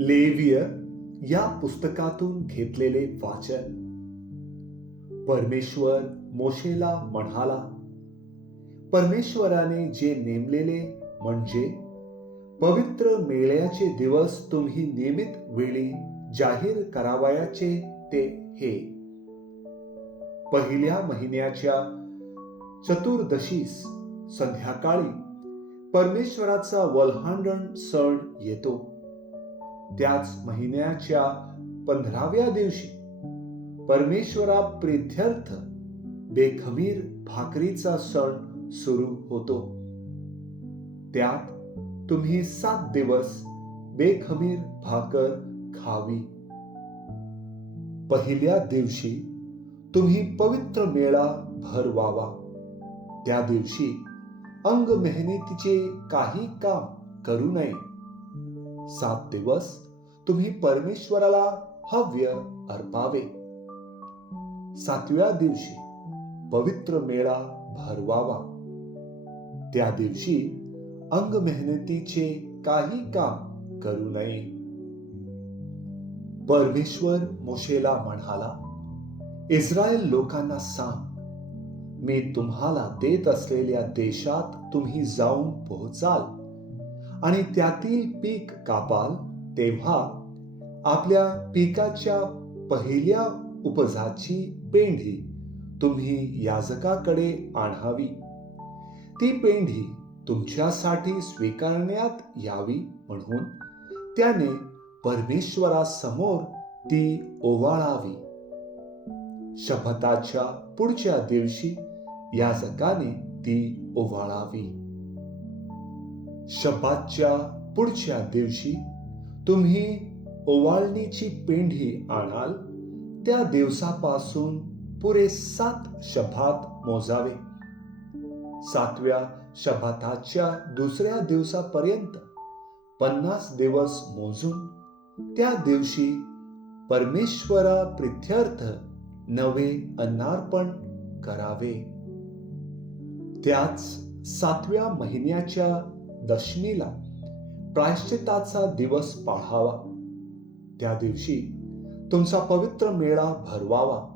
लेविय या पुस्तकातून घेतलेले वाचन. परमेश्वर मोशेला म्हणाला परमेश्वराने जे नेमलेले म्हणजे पवित्र मेळ्याचे दिवस तुम्ही नियमित वेळी जाहीर करावयाचे ते हे. पहिल्या महिन्याच्या चतुर्दशीस संध्याकाळी परमेश्वराचा वल्हांडण सण येतो. त्याच महिन्याच्या पंधराव्या दिवशी परमेश्वरा प्रित्यर्थ बेखमीर भाकरीचा सण सुरू होतो. त्यात तुम्ही सात दिवस बेखमीर भाकर खावी. पहिल्या दिवशी तुम्ही पवित्र मेळा भरवावा त्या दिवशी अंग मेहनतीचे काही काम करू नये. सात दिवस तुम्ही परमेश्वराला हव्य अर्पावे. सातव्या दिवशी पवित्र मेळा भरवावा. त्या दिवशी अंग मेहनतीचे काही काम करू नये. परमेश्वर मोशेला म्हणाला इस्रायल लोकांना सांग मी तुम्हाला देत असलेल्या देशात तुम्ही जाऊन पोहोचाल. आणि त्यातील पीक कापाल तेव्हा आपल्या पिकाच्या पहिल्या उपजाची पेंढी तुम्ही याजकाकडे आणावी. ती पेंढी तुमच्यासाठी स्वीकारण्यात यावी म्हणून त्याने परमेश्वरासमोर ती ओवाळावी. शपथाच्या पुढच्या दिवशी याजकाने ती ओवाळावी. शब्दाच्या पुढच्या दिवशी तुम्ही ओवाळणीची पेंढी आणाल त्या दिवसापासून पुरे सात शभात मोजावे. सातव्या शभाताच्या दुसऱ्या दिवसापर्यंत पन्नास दिवस मोजून त्या दिवशी परमेश्वरा प्रित्यर्थ नवे अन्नार्पण करावे. त्याच सातव्या महिन्याच्या दशमीला प्रायश्चिताचा दिवस पाळावा. त्या दिवशी तुमचा पवित्र मेळा भरवावा.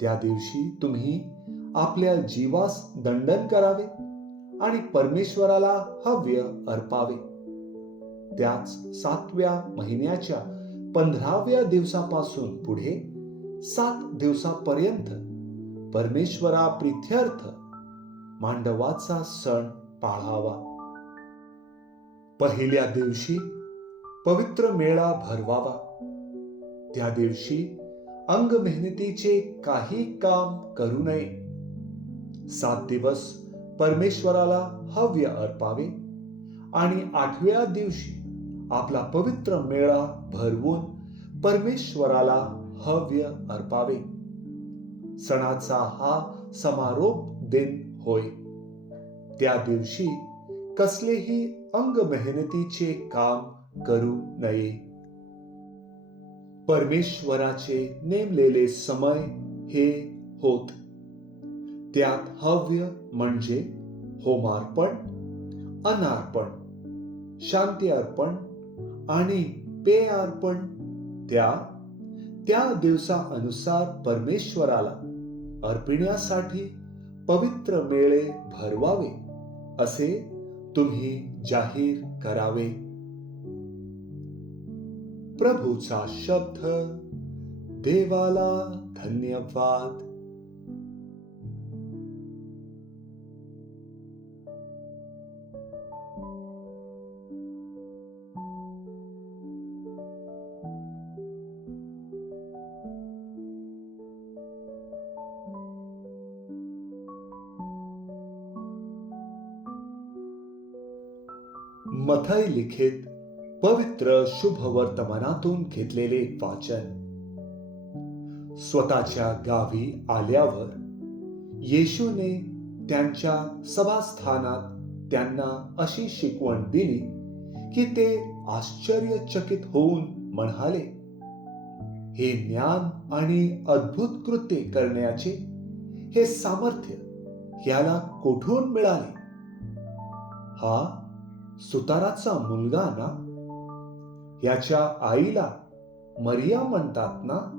त्या दिवशी तुम्ही आपल्या जीवास दंडन करावे आणि परमेश्वराला हव्य अर्पावे. त्याच सातव्या महिन्याच्या पंधराव्या दिवसापासून पुढे सात दिवसापर्यंत परमेश्वरा प्रित्यर्थ मांडवाचा सण पाळावा. पहिल्या दिवशी पवित्र मेळा भरवावा. त्या दिवशी अंग मेहनतीचे काही काम करू नये. सात दिवस परमेश्वराला हव्य अर्पावे आणि आठव्या दिवशी आपला पवित्र मेळा भरवून परमेश्वराला हव्य अर्पावे. सणाचा हा समारोप दिन होय. त्या दिवशी कसलेही अंग मेहनतीचे काम करू नये. परमेश्वराचे नेमलेले समय हे होत. त्यात हव्य म्हणजे होमार्पण अनार्पण शांती अर्पण आणि पेय अर्पण. त्या त्या दिवसानुसार परमेश्वराला अर्पिण्यासाठी पवित्र मेळे भरवावे असे तुम्ही जाहीर करावे. प्रभूचा शब्द देवाला धन्यवाद. मथई लिखित पवित्र शुभ वर्तमानातून घेतलेले वाचन. स्वतःच्या गावी आल्यावर येशूने त्यांच्या सभास्थानात त्यांना अशी शिकवण दिली की ते आश्चर्यचकित होऊन म्हणाले हे ज्ञान आणि अद्भुत कृत्ये करण्याचे हे सामर्थ्य याला कोठून मिळाले? हा सुताराचा मुलगा ना? याच्या आईला मरिया म्हणतात ना?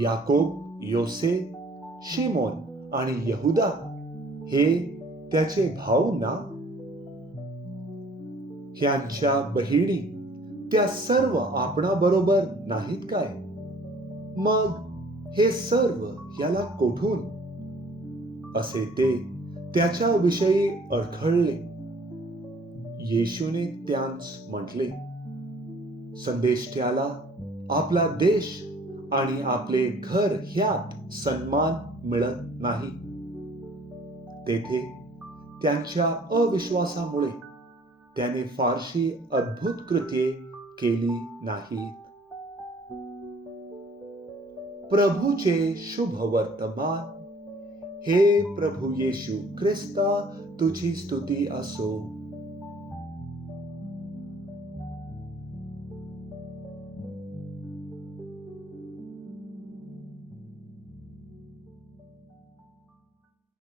याकोब योसे शिमोन आणि यहुदा हे त्याचे भाऊ ना? ह्यांच्या बहिणी त्या सर्व आपणाबरोबर नाहीत काय? मग हे सर्व याला कोठून? असे ते त्याच्याविषयी अडखळले. येशूने त्यांस म्हटले संदेष्ट्याला आपला देश आणि आपले घर ह्यात सन्मान मिळत नाही. तेथे त्यांच्या अविश्वासामुळे त्याने फारशी अद्भुत कृत्ये केली नाहीत. प्रभूचे शुभ वर्तमान हे प्रभू येशू ख्रिस्ता तुझी स्तुती असो.